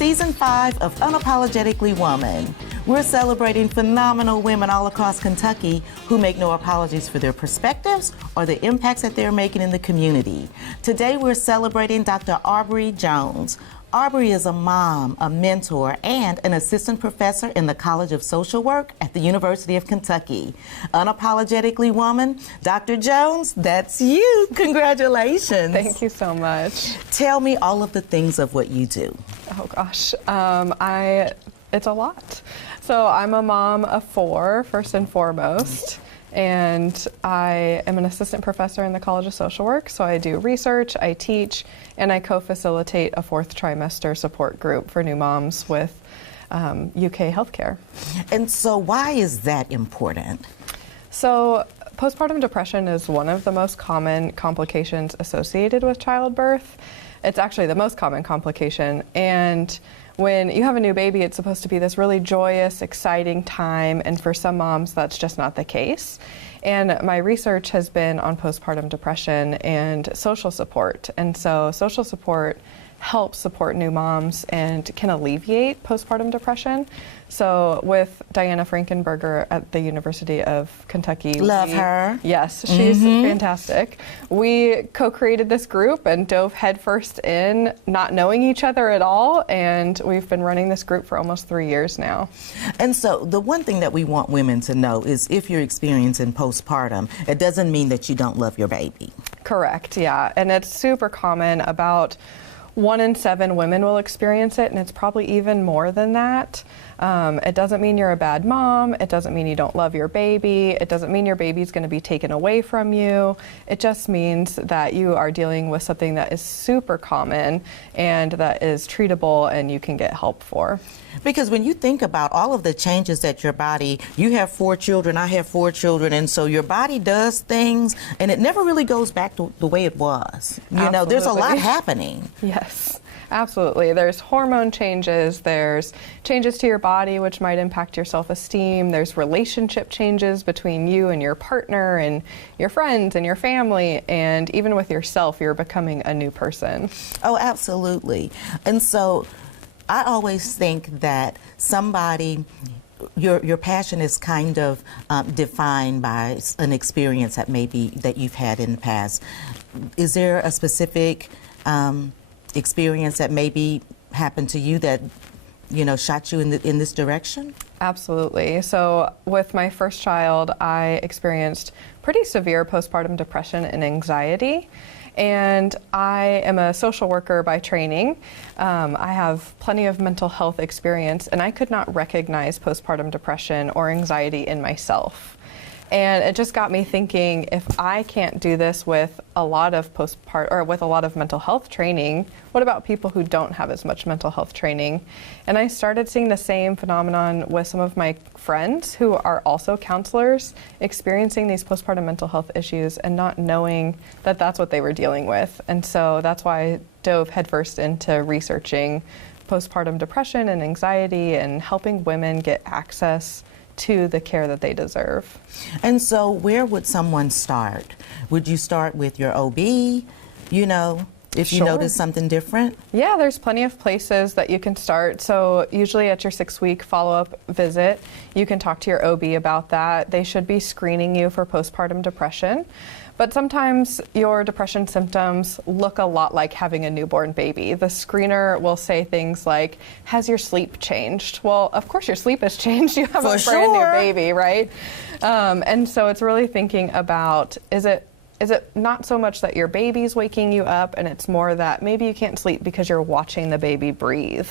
Season 5 of Unapologetically Woman. We're celebrating phenomenal women all across Kentucky who make no apologies for their perspectives or the impacts that they're making in the community. Today we're celebrating Dr. Aubrey Jones. Aubrey is a mom, a mentor, and an assistant professor in the College of Social Work at the University of Kentucky. Unapologetically Woman, Dr. Jones, that's you. Congratulations. Thank you so much. Tell me all of the things of what you do. Oh gosh, it's a lot. So I'm a mom of 4, first and foremost. And I am an assistant professor in the College of Social Work, so I do research, I teach, and I co-facilitate a 4th trimester support group for new moms with UK healthcare. And so why is that important? So postpartum depression is one of the most common complications associated with childbirth. It's actually the most common complication, and when you have a new baby, it's supposed to be this really joyous, exciting time, and for some moms, that's just not the case. And my research has been on postpartum depression and social support. And so social support helps support new moms and can alleviate postpartum depression. So with Diana Frankenberger at the University of Kentucky. Love her. Yes, she's fantastic. We co-created this group and dove headfirst in, not knowing each other at all, and we've been running this group for almost 3 years now. And so the one thing that we want women to know is if you're experiencing postpartum, it doesn't mean that you don't love your baby. Correct, yeah. And it's super common. About 1 in 7 women will experience it, and it's probably even more than that. It doesn't mean you're a bad mom. It doesn't mean you don't love your baby. It doesn't mean your baby's going to be taken away from you. It just means that you are dealing with something that is super common and that is treatable and you can get help for. Because when you think about all of the changes that your body, you have 4 children, I have 4 children, and so your body does things and it never really goes back to the way it was. You know, there's a lot happening. Yes, absolutely. There's hormone changes, there's changes to your body which might impact your self-esteem, there's relationship changes between you and your partner and your friends and your family, and even with yourself, you're becoming a new person. Oh, absolutely. And so I always think that your passion is kind of defined by an experience that you've had in the past. Is there a specific experience that maybe happened to you that, you know, shot you in this direction? Absolutely. So with my first child, I experienced pretty severe postpartum depression and anxiety. And I am a social worker by training. I have plenty of mental health experience, and I could not recognize postpartum depression or anxiety in myself. And it just got me thinking, if I can't do this with a lot of with a lot of mental health training, what about people who don't have as much mental health training? And I started seeing the same phenomenon with some of my friends who are also counselors, experiencing these postpartum mental health issues and not knowing that that's what they were dealing with. And so that's why I dove headfirst into researching postpartum depression and anxiety and helping women get access to the care that they deserve. And so where would someone start? Would you start with your OB, you know, if you notice something different? Yeah, there's plenty of places that you can start. So usually at your 6-week follow-up visit, you can talk to your OB about that. They should be screening you for postpartum depression. But sometimes your depression symptoms look a lot like having a newborn baby. The screener will say things like, has your sleep changed? Well, of course your sleep has changed. You have a brand new baby, right? And so it's really thinking about, is it not so much that your baby's waking you up, and it's more that maybe you can't sleep because you're watching the baby breathe.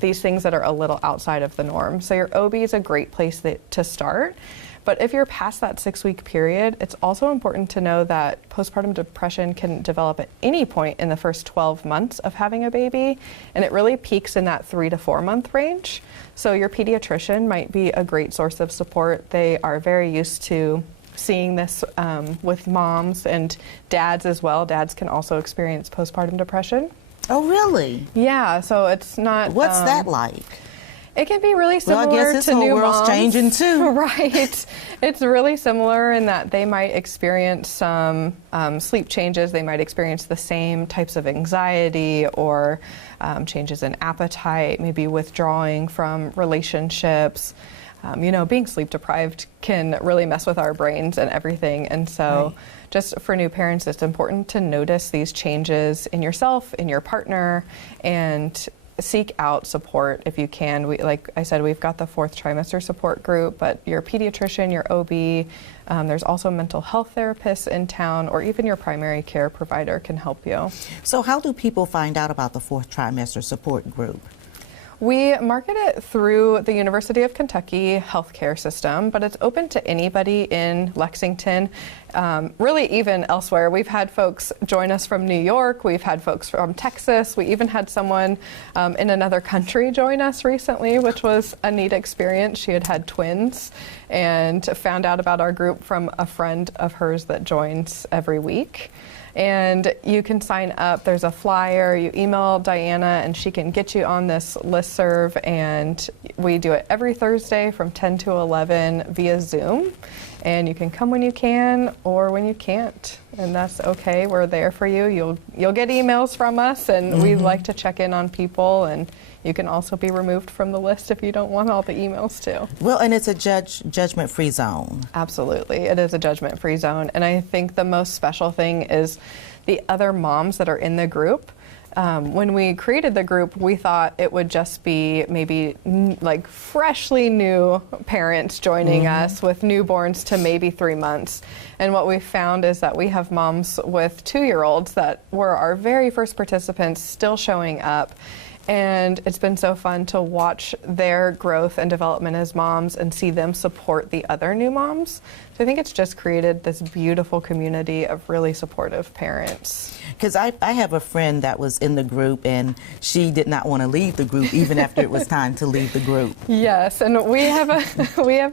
These things that are a little outside of the norm. So your OB is a great place to start. But if you're past that 6-week period, it's also important to know that postpartum depression can develop at any point in the first 12 months of having a baby, and it really peaks in that 3 to 4 month range. So your pediatrician might be a great source of support. They are very used to seeing this with moms and dads as well. Dads can also experience postpartum depression. Oh, really? Yeah, so it's not... What's that like? It can be really similar Well, I guess this to whole new world's moms. changing too. Right. It's really similar in that they might experience some sleep changes. They might experience the same types of anxiety or changes in appetite, maybe withdrawing from relationships. Being sleep deprived can really mess with our brains and everything. And so just for new parents, it's important to notice these changes in yourself, in your partner, and seek out support if you can. Like I said, we've got the 4th trimester support group, but your pediatrician, your OB, there's also mental health therapists in town, or even your primary care provider can help you. So how do people find out about the 4th trimester support group? We market it through the University of Kentucky healthcare system, but it's open to anybody in Lexington, really even elsewhere. We've had folks join us from New York, we've had folks from Texas, we even had someone in another country join us recently, which was a neat experience. She had twins and found out about our group from a friend of hers that joins every week. And you can sign up. There's a flyer. You email Diana, and she can get you on this listserv. And we do it every Thursday from 10 to 11 via Zoom. And you can come when you can or when you can't, and that's okay. We're there for you. You'll get emails from us, and we like to check in on people. And you can also be removed from the list if you don't want all the emails too. Well, and it's a judgment-free zone. Absolutely, it is a judgment-free zone. And I think the most special thing is the other moms that are in the group. When we created the group, we thought it would just be maybe like freshly new parents joining us with newborns to maybe 3 months. And what we found is that we have moms with 2-year-olds that were our very first participants still showing up. And it's been so fun to watch their growth and development as moms and see them support the other new moms. So I think it's just created this beautiful community of really supportive parents. Because I have a friend that was in the group, and she did not want to leave the group even after it was time to leave the group. Yes, and we have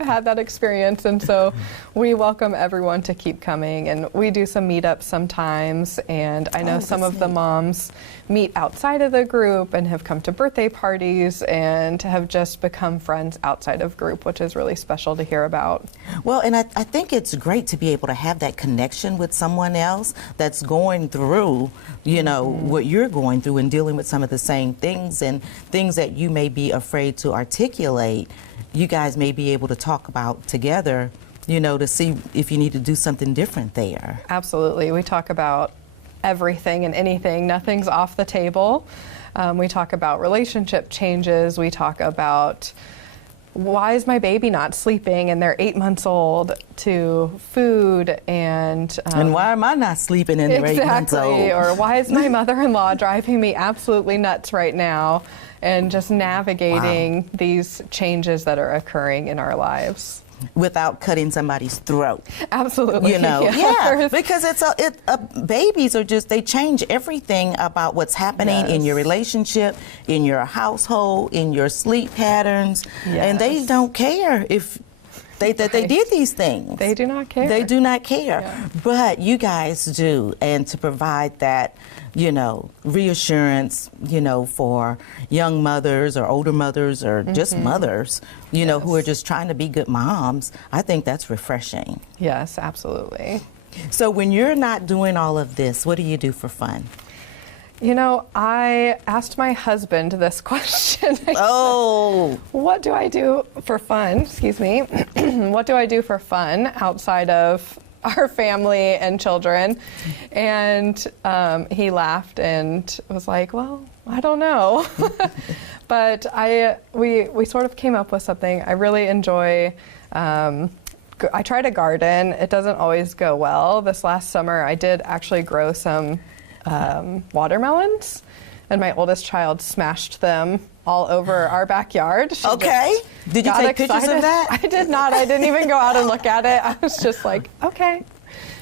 had that experience, and so we welcome everyone to keep coming. And we do some meetups sometimes, and I know some of the moms meet outside of the group and have come to birthday parties and have just become friends outside of group, which is really special to hear about. Well, and I think it's great to be able to have that connection with someone else that's going through, what you're going through and dealing with some of the same things and things that you may be afraid to articulate. You guys may be able to talk about together, to see if you need to do something different there. Absolutely. We talk about everything and anything. Nothing's off the table. We talk about relationship changes. We talk about why is my baby not sleeping and they're 8 months old, to food and why am I not sleeping and they're 8 months old? Or why is my mother-in-law driving me absolutely nuts right now, and just navigating these changes that are occurring in our lives. Without cutting somebody's throat. Absolutely. Yeah, because babies are they change everything about what's happening in your relationship, in your household, in your sleep patterns, and they don't care if they did these things. They do not care. They do not care. Yeah. But you guys do, and to provide that, reassurance, for young mothers or older mothers or just mothers, who are just trying to be good moms, I think that's refreshing. Yes, absolutely. So when you're not doing all of this, what do you do for fun? I asked my husband this question. What do I do for fun? Excuse me. What do I do for fun outside of our family and children? And he laughed and was like, well, I don't know. But we sort of came up with something. I really enjoy, I try to garden. It doesn't always go well. This last summer I did actually grow some watermelons, and my oldest child smashed them all over our backyard. Did you take pictures of that? I did not. I didn't even go out and look at it. I was just like, okay,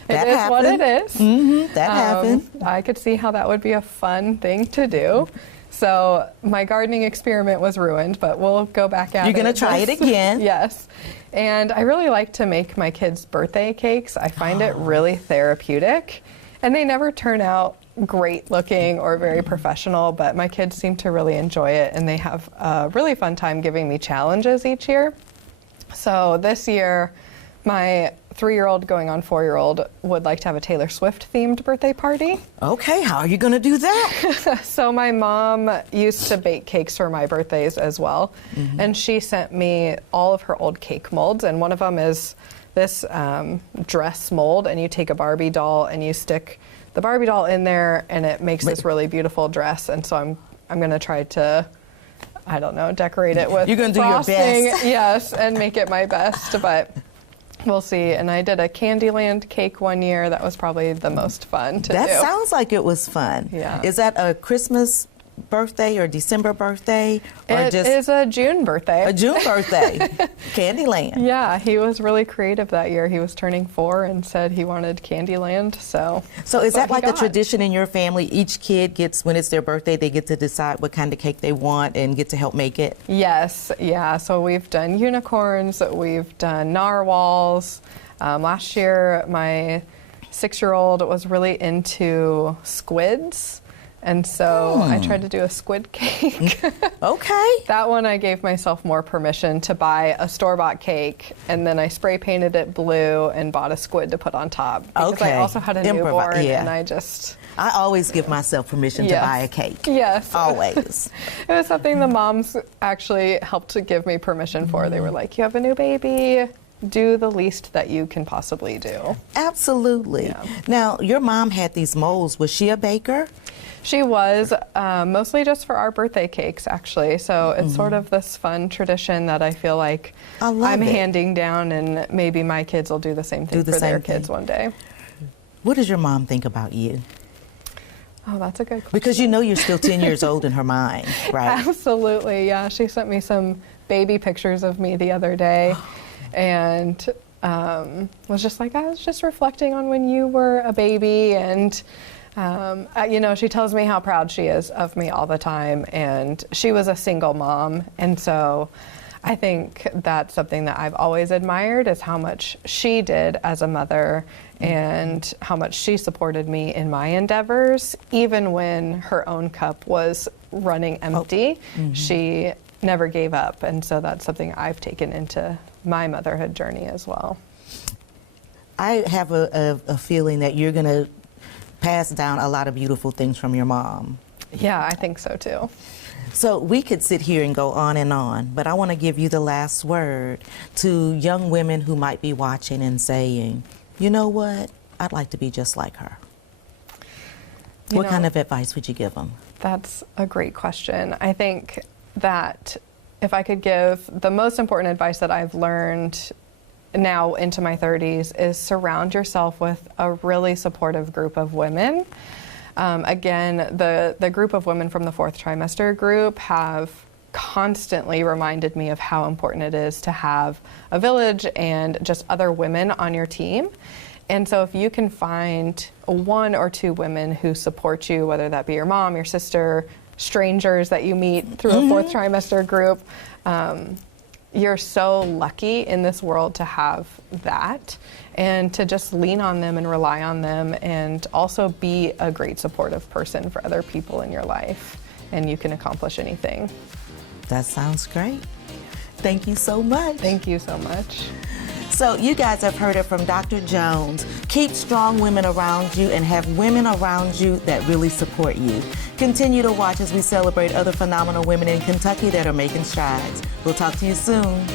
that it is happened. what it is. That happened. I could see how that would be a fun thing to do. So my gardening experiment was ruined, but we'll go back at it. You're going to try it again. Yes. And I really like to make my kids' birthday cakes. I find it really therapeutic. And they never turn out great looking or very professional, but my kids seem to really enjoy it, and they have a really fun time giving me challenges each year. So this year, my 3-year-old going on 4-year-old would like to have a Taylor Swift themed birthday party. Okay, how are you going to do that? So my mom used to bake cakes for my birthdays as well, and she sent me all of her old cake molds, and one of them is this dress mold, and you take a Barbie doll and you stick the Barbie doll in there, and it makes this really beautiful dress. And so I'm going to try to, I don't know, decorate it with You're going to do your frosting, best. yes, and make it my best, but we'll see. And I did a Candyland cake one year. That was probably the most fun to do. That sounds like it was fun. Yeah. Is that a Christmas birthday or December birthday? Or It is a June birthday. a June birthday? Candyland. Yeah, he was really creative that year. He was turning 4 and said he wanted Candyland, so So is that's that what like he a got. tradition in your family? Each kid gets, when it's their birthday, they get to decide what kind of cake they want and get to help make it? Yes, yeah. So we've done unicorns, we've done narwhals. Last year, my 6-year-old was really into squids, and so I tried to do a squid cake. Okay. That one I gave myself more permission to buy a store-bought cake, and then I spray painted it blue and bought a squid to put on top. Because Okay. I also had a newborn, Yeah. and I just... I always give myself permission to Yes. buy a cake. Yes. Always. It was something the moms actually helped to give me permission for. They were like, you have a new baby, do the least that you can possibly do. Absolutely. Yeah. Now, your mom had these molds. Was she a baker? She was mostly just for our birthday cakes, actually. So it's sort of this fun tradition that I feel like I love I'm it. handing down, and maybe my kids will do the same thing Do the for their same kids thing. one day. What does your mom think about you? Oh, that's a good question. Because you know you're still 10 years old in her mind, right? Absolutely, yeah. She sent me some baby pictures of me the other day, and was just like, I was just reflecting on when you were a baby, and you know, she tells me how proud she is of me all the time, and she was a single mom, and so I think that's something that I've always admired, is how much she did as a mother and how much she supported me in my endeavors. Even when her own cup was running empty, she never gave up, and so that's something I've taken into my motherhood journey as well. I have a feeling that you're going to pass down a lot of beautiful things from your mom. Yeah, I think so too. So we could sit here and go on, but I want to give you the last word to young women who might be watching and saying, you know what, I'd like to be just like her. What kind of advice would you give them? That's a great question. I think that if I could give the most important advice that I've learned now into my 30s is surround yourself with a really supportive group of women. Again, the group of women from the 4th trimester group have constantly reminded me of how important it is to have a village and just other women on your team. And so if you can find 1 or 2 women who support you, whether that be your mom, your sister, strangers that you meet through a 4th trimester group, you're so lucky in this world to have that, and to just lean on them and rely on them, and also be a great supportive person for other people in your life, and you can accomplish anything. That sounds great. Thank you so much. Thank you so much. So you guys have heard it from Dr. Jones. Keep strong women around you and have women around you that really support you. Continue to watch as we celebrate other phenomenal women in Kentucky that are making strides. We'll talk to you soon.